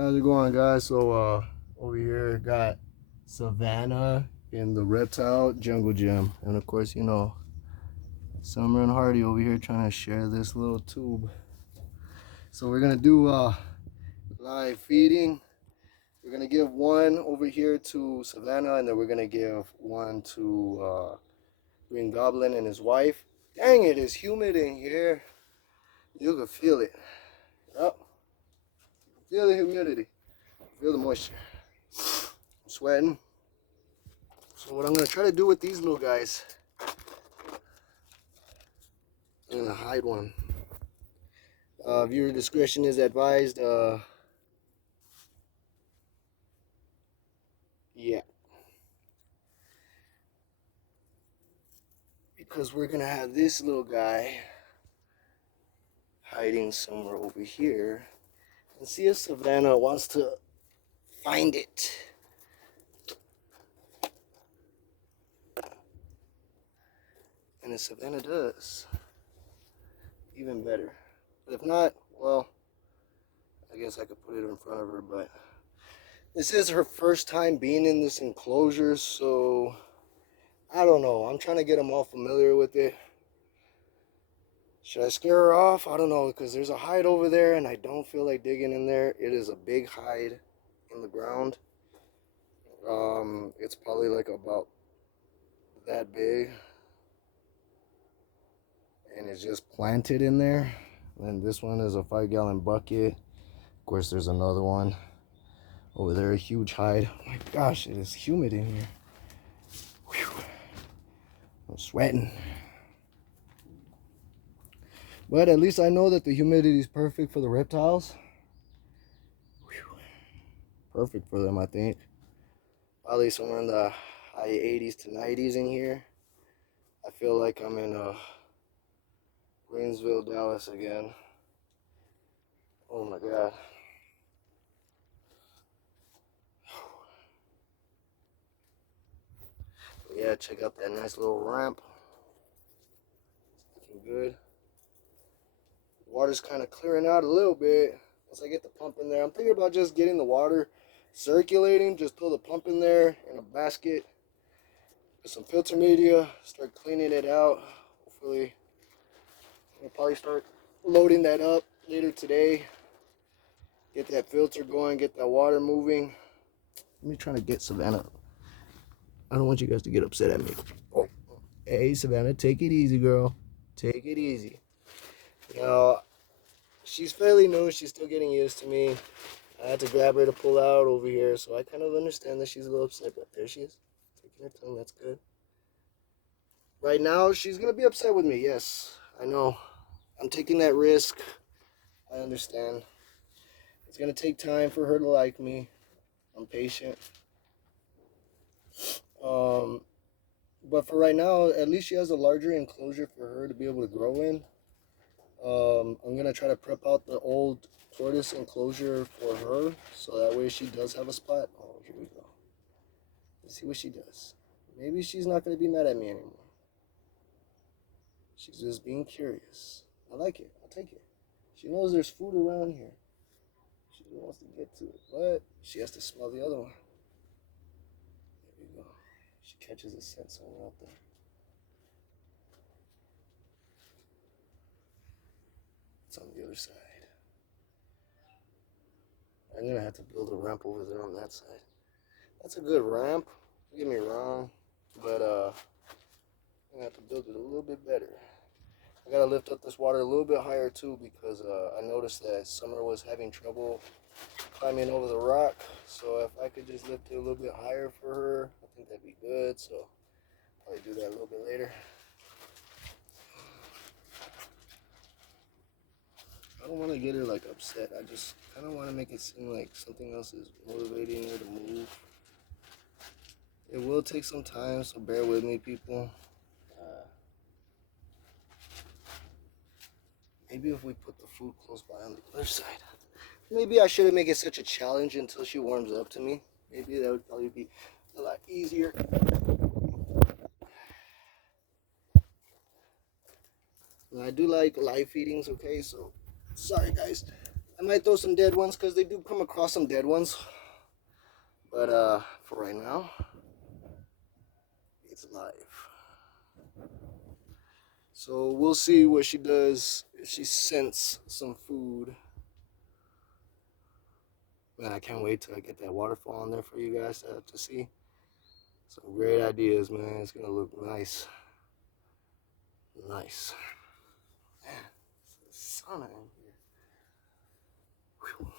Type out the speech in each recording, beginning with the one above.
How's it going, guys? So, over here got Savannah in the reptile jungle gym, and of course, Summer and Hardy over here trying to share this little tube. So we're gonna do live feeding. We're gonna give one over here to Savannah, and then we're gonna give one to Green Goblin and his wife. Dang it, it's humid in here. You can feel it. Yep. Feel the humidity. Feel the moisture. I'm sweating. So what I'm gonna try to do with these little guys, I'm gonna hide one. Viewer discretion is advised. Yeah, because we're gonna have this little guy hiding somewhere over here, and see if Savannah wants to find it. And if Savannah does, even better. But if not, well, I guess I could put it in front of her, but this is her first time being in this enclosure, so I don't know. I'm trying to get them all familiar with it. Should I scare her off? I don't know, because there's a hide over there, and I don't feel like digging in there. It is a big hide in the ground. It's probably like about that big, and it's just planted in there. And this one is a 5-gallon bucket. Of course, there's another one over there, a huge hide. Oh my gosh, it is humid in here. Whew. I'm sweating. But at least I know that the humidity is perfect for the reptiles. Whew. Perfect for them, I think. Probably somewhere in the high 80s to 90s in here. I feel like I'm in Greensville, Dallas again. Oh my God. Yeah, check out that nice little ramp. Looking good. Water's kind of clearing out a little bit once I get the pump in there. I'm thinking about just getting the water circulating. Just throw the pump in there in a basket, put some filter media, start cleaning it out. Hopefully, I'll probably start loading that up later today. Get that filter going, get that water moving. Let me try to get Savannah. I don't want you guys to get upset at me. Oh, hey, Savannah, take it easy, girl. Take it easy. You know, she's fairly new. She's still getting used to me. I had to grab her to pull out over here, so I kind of understand that she's a little upset, but there she is. Taking her tongue, that's good. Right now, she's going to be upset with me, yes. I know. I'm taking that risk. I understand. It's going to take time for her to like me. I'm patient. But for right now, at least she has a larger enclosure for her to be able to grow in. I'm gonna try to prep out the old tortoise enclosure for her, so that way she does have a spot. Oh, here we go. Let's see what she does. Maybe she's not gonna be mad at me anymore. She's just being curious. I like it. I'll take it. She knows there's food around here. She wants to get to it, but she has to smell the other one. There we go. She catches a scent somewhere out there. It's on the other side. I'm gonna have to build a ramp over there on that side. That's a good ramp. Don't get me wrong, but I'm gonna have to build it a little bit better. I gotta lift up this water a little bit higher too, because I noticed that Summer was having trouble climbing over the rock. So if I could just lift it a little bit higher for her, I think that'd be good. So I'll probably do that a little bit later. I don't want to get her like upset. I just kind of want to make it seem like something else is motivating her to move. It will take some time, so bear with me, people. Maybe if we put the food close by on the other side. Maybe I shouldn't make it such a challenge until she warms up to me. Maybe that would probably be a lot easier. I do like live feedings, okay? So, sorry guys. I might throw some dead ones because they do come across some dead ones. But for right now, it's live. So we'll see what she does if she scents some food. Man, I can't wait till I get that waterfall on there for you guys to see. Some great ideas, man. It's gonna look nice. Nice. Man, it's a sauna in here. Whew.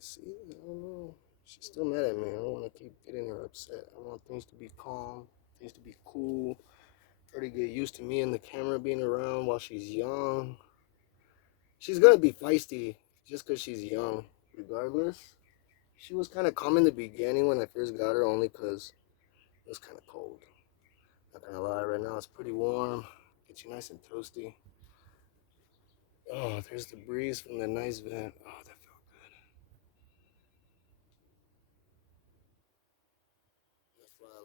See, I don't know. She's still mad at me. I don't want to keep getting her upset. I want things to be calm, things to be cool. Her to get used to me and the camera being around while she's young. She's gonna be feisty just because she's young, regardless. She was kind of calm in the beginning when I first got her, only because it was kind of cold. Not gonna lie, right now it's pretty warm. Get you nice and toasty. Oh, there's the breeze from the nice vent. Oh, that felt good. That's why I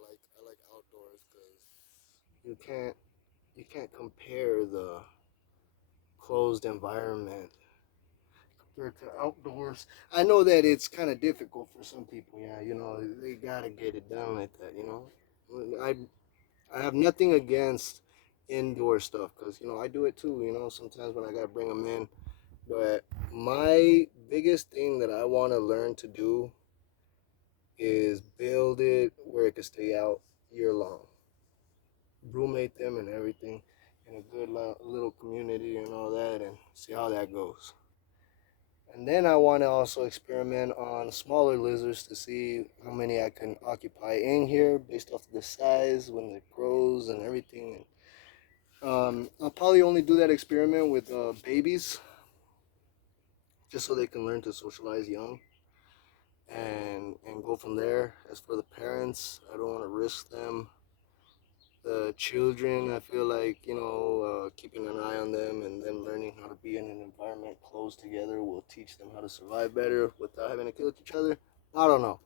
like outdoors because you can't compare the closed environment compared to outdoors. I know that it's kind of difficult for some people. Yeah, they gotta get it done like that. I have nothing against indoor stuff because I do it too. Sometimes when I gotta bring them in, but my biggest thing that I want to learn to do is build it where it can stay out year long. Roommate them and everything in a good little community and all that, and see how that goes. And then I want to also experiment on smaller lizards to see how many I can occupy in here based off the size when it grows and everything. I'll probably only do that experiment with babies, just so they can learn to socialize young, and go from there. As for the parents, I don't want to risk them. The children, I feel like keeping an eye on them and them learning how to be in an environment close together will teach them how to survive better without having to kill each other. I don't know.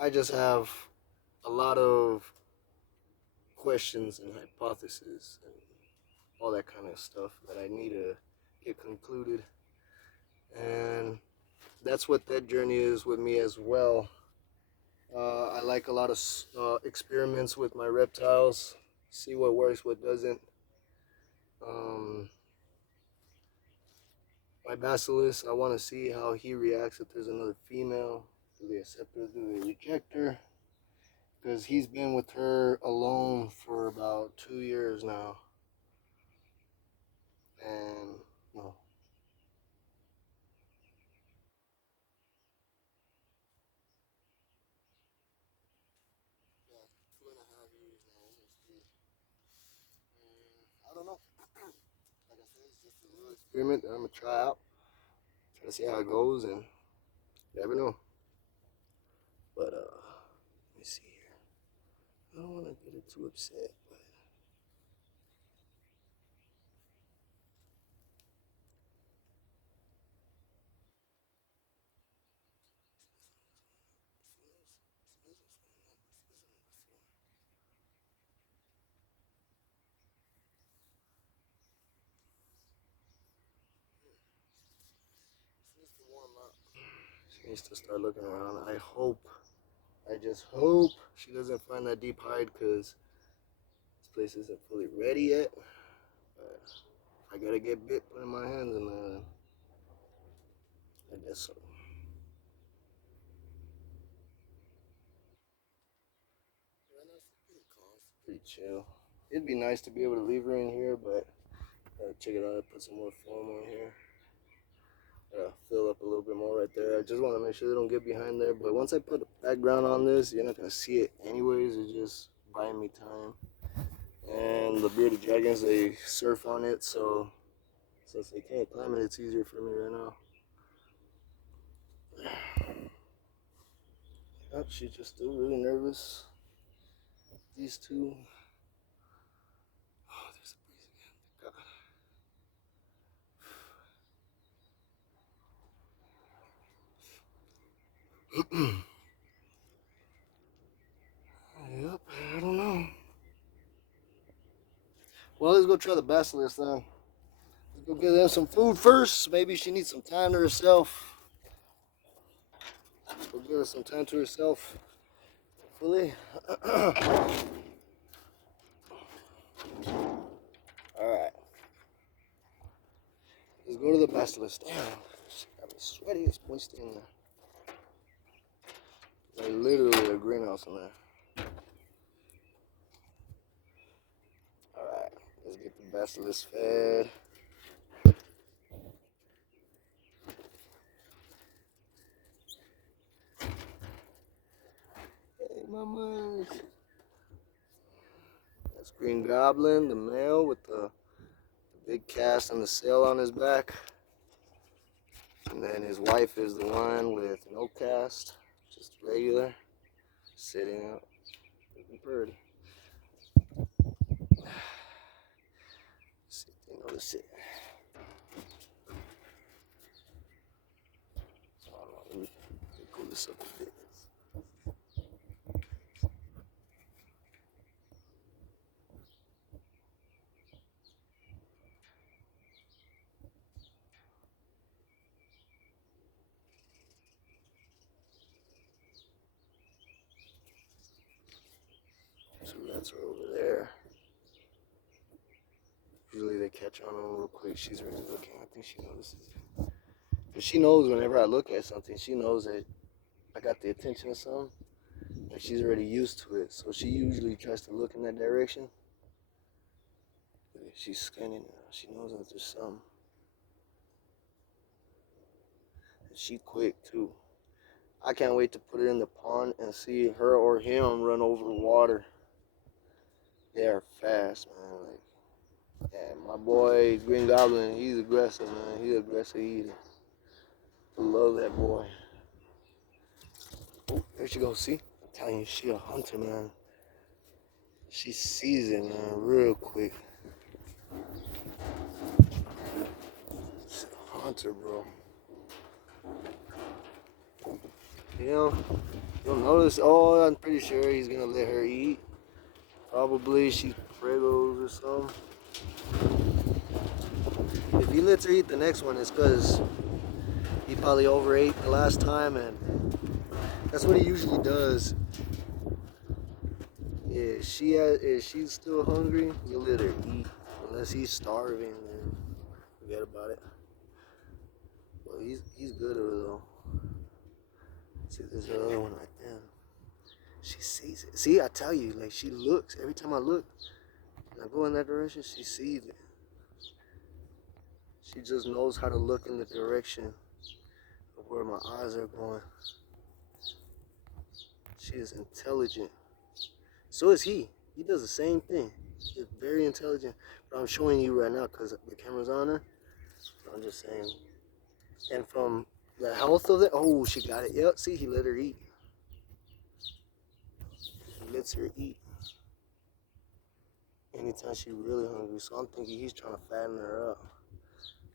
I just have a lot of questions and hypotheses and all that kind of stuff that I need to get concluded. And that's what that journey is with me as well. I like a lot of experiments with my reptiles, see what works, what doesn't. Um, my basilisk, I want to see how he reacts if there's another female. Do they accept her? Do they reject her? Because he's been with her alone for about 2 years now. And, no. Yeah, 2.5 years now, almost 3. I don't know. Like I said, it's just a little experiment that I'm going to try out. Try to see how it goes, and you never know. But, let me see here. I don't want to get it too upset, but she needs to warm up. She needs to start looking around. I just hope she doesn't find that deep hide because this place isn't fully ready yet. But if I gotta get bit putting my hands in there, I guess so. Right now she's pretty calm. She's pretty chill. It'd be nice to be able to leave her in here, but check it out. I put some more foam on here. Fill up a little bit more right there. I just want to make sure they don't get behind there. But once I put a background on this, you're not gonna see it anyways. It's just buying me time. And the bearded dragons, they surf on it, so since they can't climb it, it's easier for me right now. Yep, she's just still really nervous. These two. Oh, there's a breeze again. Yep, I don't know. Well, let's go try the basilisk then. Let's Go get them some food first. Maybe she needs some time to herself. Go give her some time to herself. Hopefully. Alright. Let's go to the basilisk. Damn. Got me sweaty. It's moist in there. Like literally a greenhouse in there. Alright. Let's get the basilisk fed. Hey, mama. That's Green Goblin, the male with the big cast and the sail on his back. And then his wife is the one with no cast, just regular, sitting up, looking pretty. See if they notice it. Let me pull this up a bit. So that's her over there. Usually they catch on them real quick. She's already looking. I think she notices it. Because she knows whenever I look at something, she knows that I got the attention of something. And she's already used to it. So she usually tries to look in that direction. She's scanning now. She knows that there's something. And she quick too. I can't wait to put it in the pond and see her or him run over water. They are fast, man. Like, yeah, my boy Green Goblin, he's aggressive, man. He's an aggressive eater. I love that boy. Oh, there she goes. See, I'm telling you, she a hunter, man. She sees it, man, real quick. She's a hunter, bro. You'll notice. Oh, I'm pretty sure he's gonna let her eat. Probably she's pregos or something. If he lets her eat the next one, it's because he probably overate the last time, and that's what he usually does. If she's still hungry, he'll let her eat. Unless he's starving, then forget about it. Well, he's good at her though. See, there's another one right there. She sees it. See, I tell you, like she looks. Every time I look, and I go in that direction, she sees it. She just knows how to look in the direction of where my eyes are going. She is intelligent. So is he. He does the same thing. He's very intelligent. But I'm showing you right now because the camera's on her. I'm just saying. And from the health of it, oh, she got it. Yep, see, he let her eat. He lets her eat. Anytime she's really hungry. So I'm thinking he's trying to fatten her up.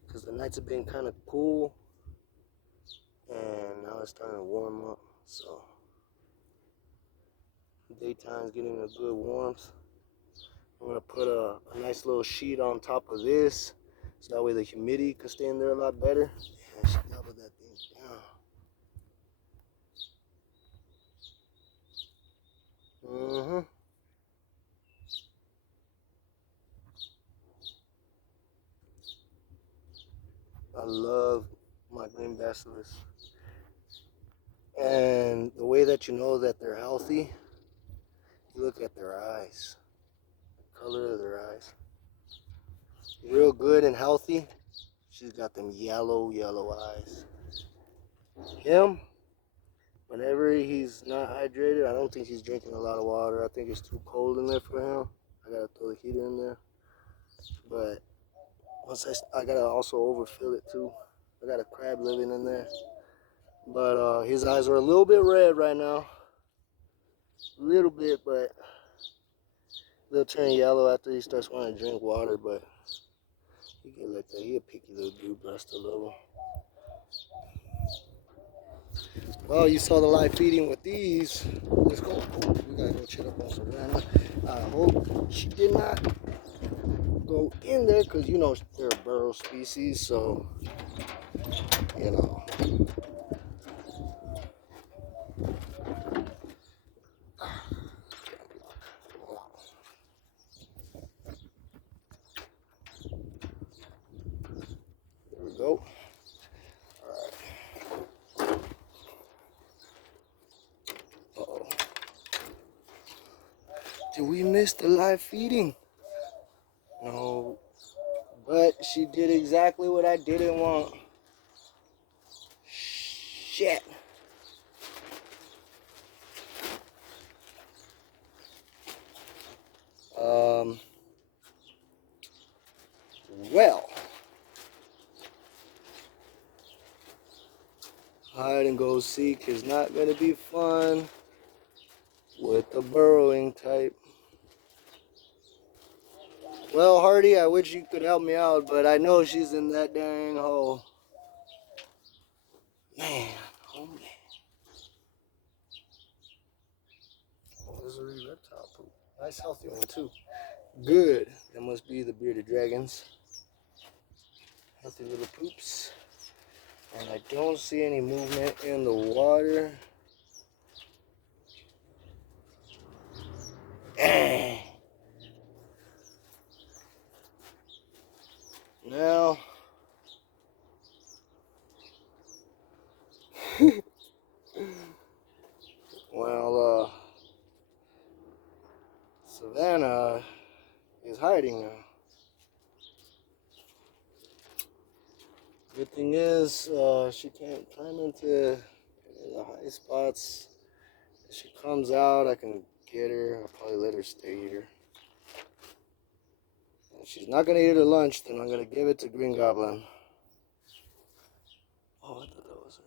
Because the nights have been kind of cool. And now it's starting to warm up. So daytime's getting a good warmth. I'm going to put a nice little sheet on top of this. So that way the humidity can stay in there a lot better. Yeah, she gobbled that thing down. I love my green basilisk. And the way that you know that they're healthy, you look at their eyes. The color of their eyes. Real good and healthy. She's got them yellow eyes. Him, whenever he's not hydrated, I don't think he's drinking a lot of water. I think it's too cold in there for him. I gotta throw the heater in there. But once I gotta also overfill it too. I got a crab living in there. But his eyes are a little bit red right now. A little bit, but they'll turn yellow after he starts wanting to drink water. But he get like that. He a picky little dude, but I still love him. Well, you saw the live feeding with these. Let's go. We gotta go check up on Savannah. I hope she did not go go in there because, you know, they're a burrow species. So, you know. There we go. Uh-oh. Did we miss the live feeding? No. But she did exactly what I didn't want. Shit. Well. Hide and go seek is not going to be fun with the burrowing type. Well, Hardy, I wish you could help me out, but I know she's in that dang hole. Man, oh man. Oh, this is a reptile poop. Nice healthy one too. Good. That must be the bearded dragons. Healthy little poops. And I don't see any movement in the water. Now, well, Savannah is hiding now. Good thing is, she can't climb into the high spots. If she comes out, I can get her. I'll probably let her stay here. If she's not gonna eat her lunch, then I'm gonna give it to Green Goblin. Oh, I thought that was her.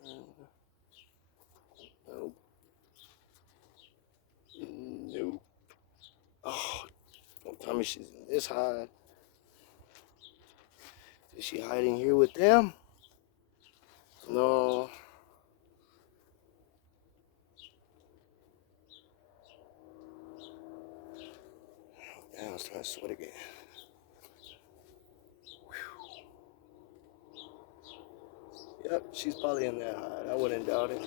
Nope. Nope. Oh, don't tell me she's in this hide. Is she hiding here with them? No. Damn, I was trying to sweat again. Yep, she's probably in that hide. I wouldn't doubt it.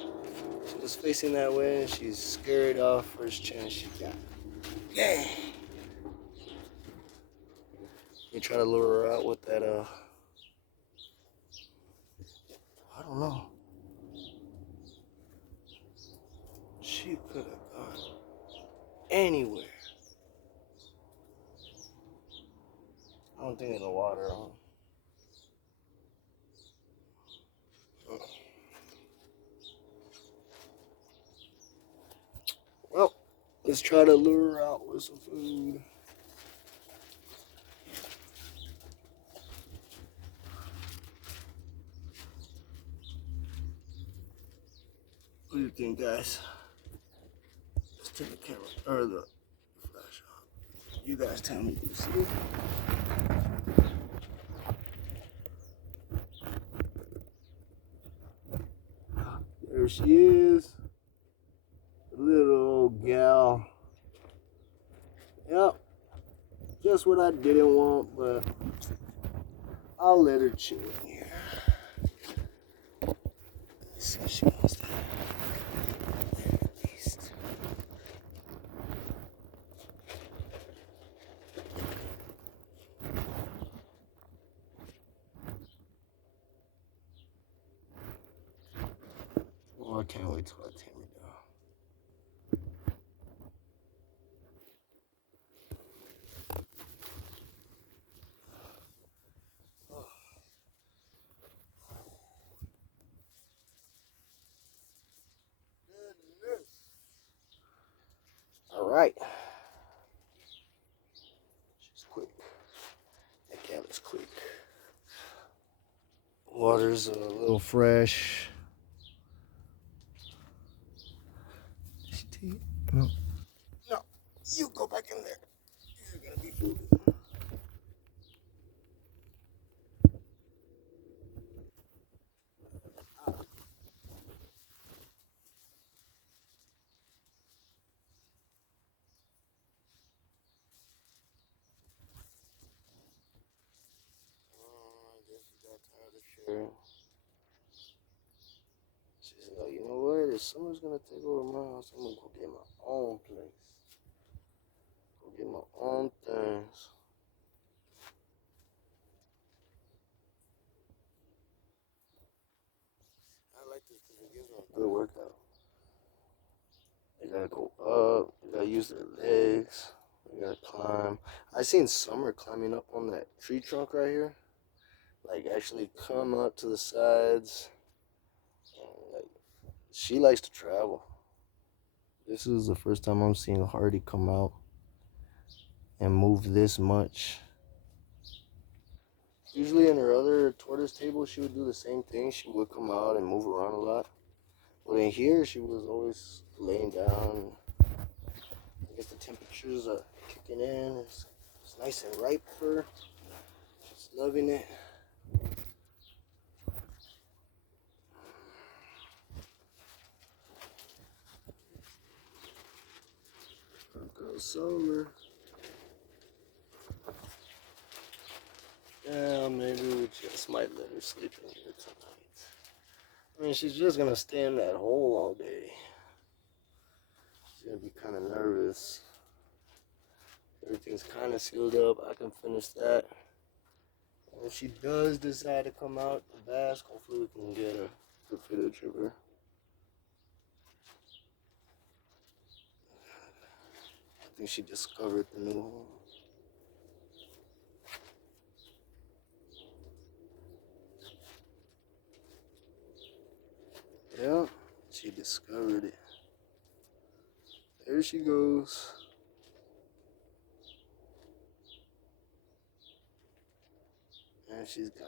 She was facing that way and she's scared off first chance she got. Yeah. You try to lure her out with that, I don't know. She could have gone anywhere. I don't think in the water, huh? Well, let's try to lure her out with some food. What do you think, guys? Let's turn the camera or the flash on. You guys tell me. You see it? There she is. Little old gal. Yep. Just what I didn't want, but I'll let her chill in here. Let's see if she wants that. At least. Oh, I can't wait till I tame her down. All right. She's quick. That gal is quick. Water's a little fresh. No. No. You go back in there. You're gonna be food. Summer's gonna take over my house. I'm gonna go get my own place. Go get my own things. I like this because it gives me a good workout. They gotta go up. They gotta use their legs. They gotta climb. I seen Summer climbing up on that tree trunk right here. Like actually come up to the sides. And, like she likes to travel. This is the first time I'm seeing Hardy come out and move this much. Usually in her other tortoise table, she would do the same thing. She would come out and move around a lot. But in here, she was always laying down. I guess the temperatures are kicking in. It's nice and ripe for her. She's loving it. Girl Summer. Yeah, maybe we just might let her sleep in here tonight. I mean, she's just gonna stay in that hole all day. She's gonna be kind of nervous. Everything's kind of sealed up. I can finish that. And if she does decide to come out and bask, hopefully we can get a good footage of her. I think she discovered the new home. Yeah, she discovered it. There she goes. And she's gone.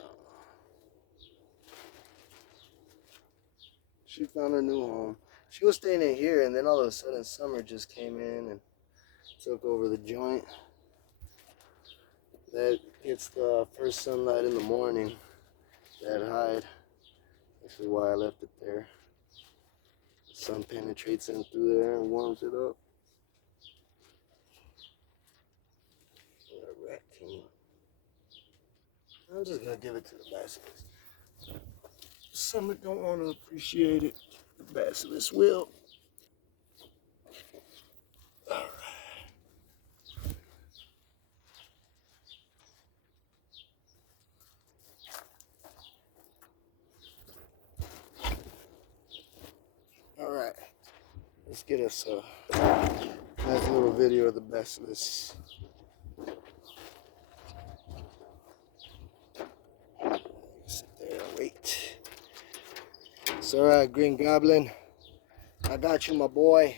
She found her new home. She was staying in here, and then all of a sudden, Summer just came in and took over the joint. That gets the first sunlight in the morning. That hide. Actually, why I left it there. The sun penetrates in through there and warms it up. A rat came up. I'm just gonna give it to the basilisk. Summer don't want to appreciate it. The basilisk will. Alright. Alright. Let's get us a nice little video of the basilisk. Sit there and wait. It's alright, Green Goblin. I got you, my boy.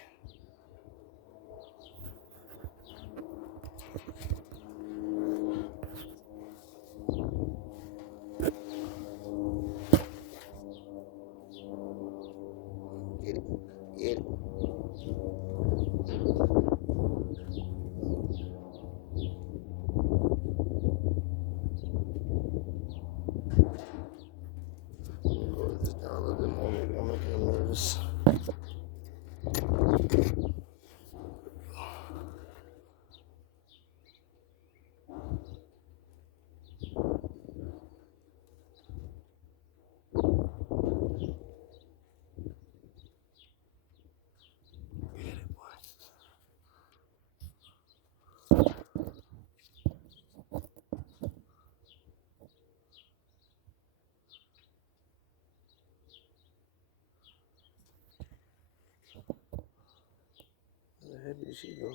Get it. Get it. Lower this down a little bit more. Maybe I'm making him nervous. Where the heck did she go?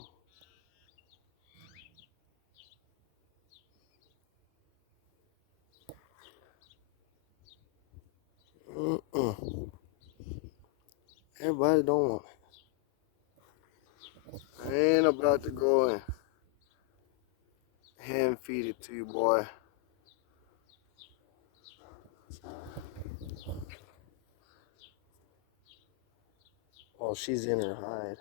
Everybody don't want it. I ain't about to go and hand feed it to you, boy. Oh, she's in her hide.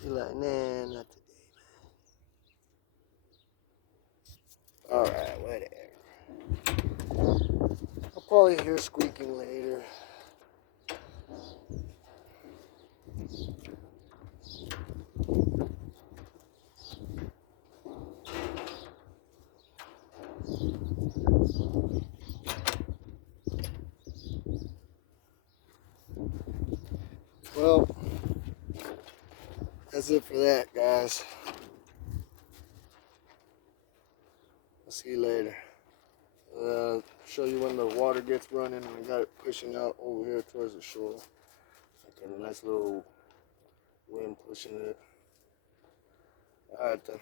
She's like, nah, not today, man. Alright, whatever. I'll probably hear squeaking later. Well, that's it for that, guys. I'll see you later. Show you when the water gets running and I got it pushing out over here towards the shore. Like a nice little wind pushing it. Alright then.